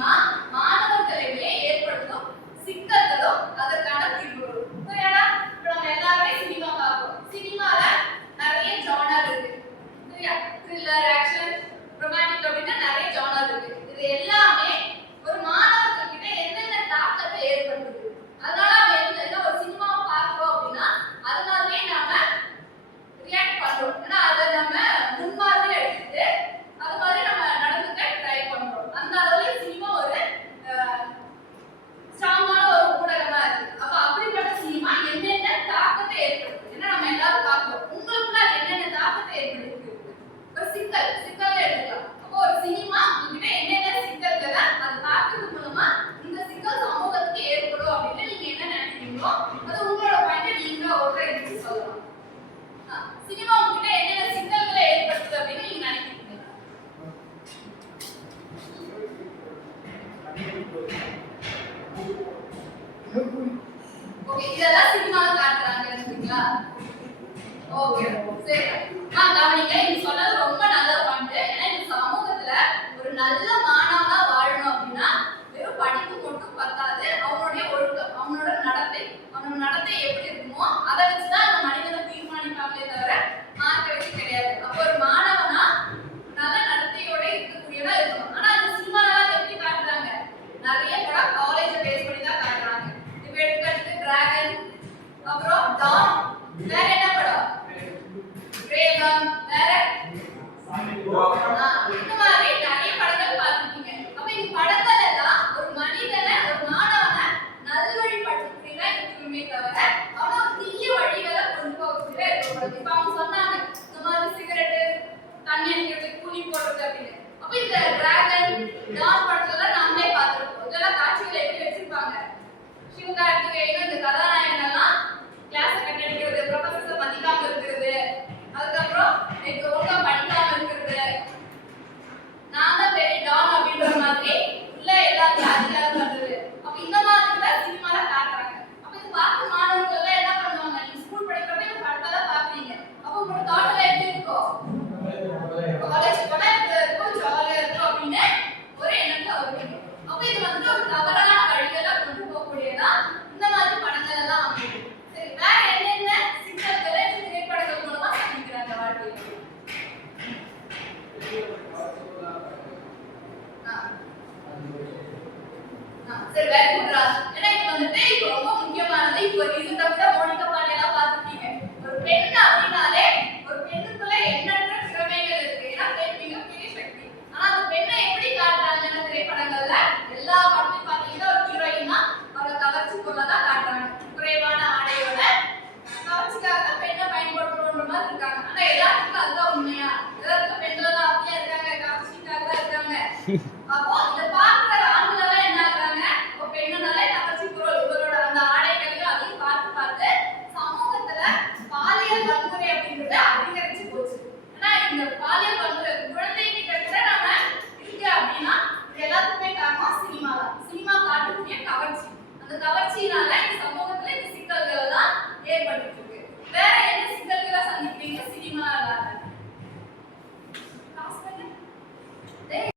அப்படின்னா மாணவர்களிடையே ஏற்படுத்தும் சிக்கல்களும் அதற்கான தீர்வுகளும். சரியாடா? இப்போ நம்ம எல்லாருமே சினிமா பார்ப்போம். சினிமால நிறைய ஜானர் இருக்கு. சரியா? த்ரில்லர், ஆக்ஷன், ரொமான்டிக் அப்படின்னா நிறைய ஜானர் இருக்கு. இது எல்லாமே ஒரு மாணவர்கள் கிட்ட என்னென்ன தாக்கத்தை ஏற்படுத்துது. அதனால என்ன ஒரு சினிமாவை பார்க்கிறோம் அப்படின்னா அதனாலே நாம ரியாக்ட் பண்றோம். ஏன்னா அதை நம்ம முன்மாதிரி எடுத்துட்டு அது மாதிரி நம்ம நடந்துக்க ட்ரை பண்றோம். அந்த அளவுக்கு சினிமா ஒரு ஸ்ட்ராங்கான ஒரு ஊடகமா இருக்கு. அப்ப அப்படிப்பட்ட சினிமா என்னென்ன தாக்கத்தை ஏற்படுத்துது. ஏன்னா நம்ம எல்லாரும் பார்க்கிறோம். உங்களுக்குள்ள அது என்னென்ன தாக்கத்தை ஏற்படுத்துது. ஒரு சிக்கல் எடுக்கலாம். அப்போ ஒரு சினிமா உங்ககிட்ட என்னென்ன சிக்கல்களை அது தாக்குறது மூலமா இந்த சிக்கல் சமூகத்துக்கு ஏற்படும் அப்படின்னு நீங்க என்ன நினைக்கிறீங்களோ அது உங்களோட பாயிண்ட் நீங்க ஒரு எடுத்து சொல்லலாம். சினிமா உங்ககிட்ட என்னென்ன சிக்கல்களை ஏற்படுத்துது அப்படின்னு நீங்க நினைக்கிறீங்க? ஓகே, இதெல்லாம் சினிமால காட்டுறாங்கன்றீங்களா? ஓகே, சரி. கவனிங்க, நீ சொன்னது ரொம்ப நல்ல பாயிண்ட். ஏன்னா இந்த சமூகத்துல ஒரு நல்ல மாணவனா வாழணும் அப்படின்னா வெறும் படிப்பு மட்டும் பத்தாது. அவனுடைய ஒழுக்கம், அவனோட நடத்தை எப்படி இருக்குமோ அதை வச்சுதான் அந்த மனிதனை தீர்மானிப்பாங்களே தவிர மார்க் வச்சு கிடையாது. அப்போ ஒரு மாணவனா நல்ல நடத்தையோட இருக்கக்கூடியதா இருக்கணும். ஆனா அந்த சினிமாலாம் எப்படி காட்டுறாங்க? நிறைய படம் காலேஜை பேஸ் பண்ணி தான் காட்டுறாங்க. இப்ப எடுத்துக்கிட்டு டிராகன், அப்புறம் டான், வேற என்ன படம்? பிரேதம், வேற இந்த மாதிரி நிறைய படங்கள் பார்த்துருக்கீங்க. அப்ப இந்த படங்கள் எல்லாம் ஒரு மனிதனை, ஒரு மாணவனை நல்வழிப்படுத்துறதா இருக்குமே தவிர அவனை தீய வழிகளை கொண்டு போகக்கூடிய இருக்கக்கூடாது. இப்ப அவங்க சொன்னாங்க இந்த மாதிரி சிகரெட்டு, தண்ணி அடிக்கிறது, குழி போடுறது அப்படின்னு. அப்ப இந்த டிராகன், டான் படத்துல நாமளே பார்த்திருப்போம். இதெல்லாம் காட்சிகளை எப்படி வச்சிருப்பாங்க? சிவகார்த்திகேயன் இந்த கதாநாயகன் எல்லாம் கிளாஸை கட் அடிக்கிறது, ப்ரொஃபசரை மதிக்காம இருக்கிறது, அதுக்கப்புறம் எனக்கு ஒழுங்கா படிக்காம இருக்கிறது, நான் தான் பெரிய டான் அப்படின்ற மாதிரி உள்ள எல்லாத்தையும் அதிகாரம் பண்றது. அப்ப இந்த மாதிரி தான் சினிமால காட்டுறாங்க. அப்ப இது பார்க்க மாணவர்கள் எல்லாம் என்ன பண்ணுவாங்க? நீங்க ஸ்கூல் படிக்கிறப்ப இந்த படத்தை தான் பாப்பீங்க. அப்ப உங்களோட தாட்ல எப்படி இருக்கும்? காலேஜ் போனா இது இருக்கும், ஜாலியா இருக்கும் அப்படின்னு ஒரு எண்ணத்துல வருவீங்க. அப்ப இது வந்து ஒரு தவறான வழிகளை கொண்டு போகக்கூடியதா இந்த மாதிரி படங்கள் எல்லாம் அமையுது. சரி, வேற என்னென்ன சிக்கல்களை திரைப்படங்கள் மூலமா சந்திக்கிறாங்க வாழ்க்கையில? சரி, வெரி குட் ராஜ். ஏன்னா இது வந்துட்டு இப்போ ரொம்ப முக்கியமானது. இப்போ ரீசெண்டா கூட மோனிகா பாண்டியெல்லாம் பார்த்துருப்பீங்க. ஒரு பெண் அப்படின்னாலே ஒரு பெண்ணுக்குள்ள எண்ணற்ற திறமைகள் இருக்கு. ஏன்னா பெண் மிகப்பெரிய சக்தி. ஆனா அந்த பெண்ணை எப்படி காட்டுறாங்கன்னா திரைப்படங்கள்ல எல்லா படத்தையும் பார்த்தீங்கன்னா ஒரு ஹீரோயினா அவளை கவர்ச்சி பொருளாதான் காட்டுறாங்க. குறைவான ஆடையோட கவர்ச்சிக்காக பெண்ணை பயன்படுத்தணுன்ற மாதிரி இருக்காங்க. ஆனா எல்லாத்துக்கும் அதுதான் உண்மையா? எல்லாத்துக்கும் பெண்களை